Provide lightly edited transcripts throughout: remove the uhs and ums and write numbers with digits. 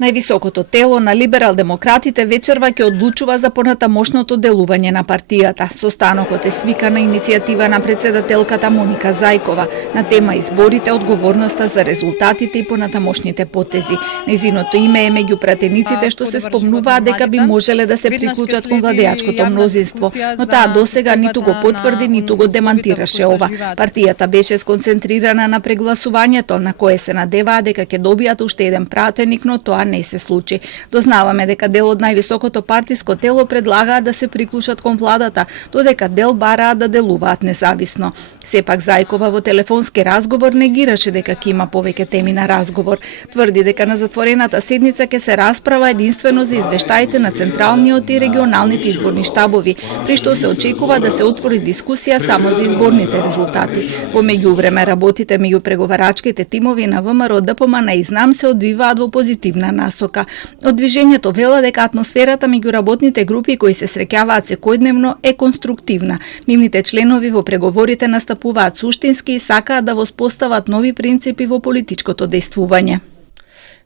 Највисокото тело на либерал-демократите вечерва ќе одлучува за понатамошното делување на партијата. Состанокот е свика на иницијатива на председателката Моника Зајкова на тема изборите, одговорноста за резултатите и понатамошните потези. Нејзиното име е меѓу пратениците што се спомнуваат дека би можеле да се приклучат кон владеачкото мнозинство, но таа досега ниту го потврди, ниту го демантираше ова. Партијата беше сконцентрирана на прегласувањето, на кое се надеваа дека ќе добијат уште еден пратеник, но тоа не се случи. Дознаваме дека дел од највисокото партиско тело предлагаат да се приклучат кон владата, додека дел бараат да делуваат независно. Сепак Зајкова во телефонски разговор негираше дека ќе има повеќе теми на разговор. Тврди дека на затворената седница ќе се расправа единствено за извештаите на централниот и регионалните изборни штабови, при што се очекува да се отвори дискусија само за изборните резултати. Во меѓувреме работите меѓу преговарачките тимови на ВМРО, ДПМН и ЗНАМ се одвиваат во позитивна насока. Од движењето вела дека атмосферата меѓу работните групи кои се среќаваат секојдневно е конструктивна. Нивните членови во преговорите настапуваат суштински и сакаат да воспостават нови принципи во политичкото дејствување.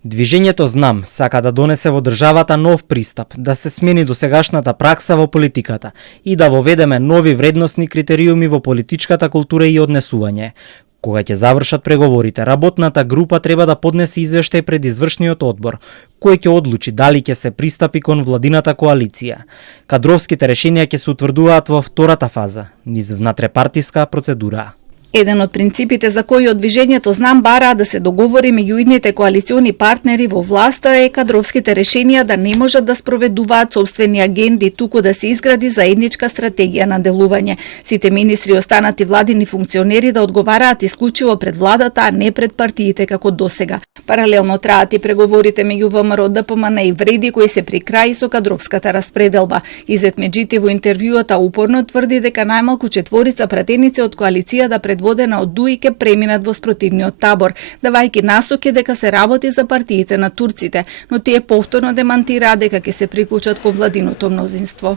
Движењето ЗНАМ сака да донесе во државата нов пристап, да се смени досегашната пракса во политиката и да воведеме нови вредносни критериуми во политичката култура и однесување. Кога ќе завршат преговорите, работната група треба да поднесе извештај пред извршниот одбор, кој ќе одлучи дали ќе се пристапи кон владината коалиција. Кадровските решенија ќе се утврдуваат во втората фаза, низ внатрепартиска процедура. Еден од принципите за кои од движењето ЗНАМ бараа да се договори меѓу идните коалициони партнери во власта е кадровските решенија да не можат да спроведуваат сопствени агенди, туку да се изгради заедничка стратегија на делување. Сите министри и останати владини функционери да одговараат исклучиво пред владата, а не пред партиите како досега. Паралелно траат и преговорите меѓу ВМРО, ДПМН и Вреди кои се при крај со кадровската распределба. Изет Меджити во интервјуата упорно тврди дека најмалку 4 пратеници од коалиција предводена од ДУИ ке преминат во спротивниот табор, давајќи насоки дека се работи за партиите на турците, но тие повторно демантираат дека ќе се приклучат кон владиното мнозинство.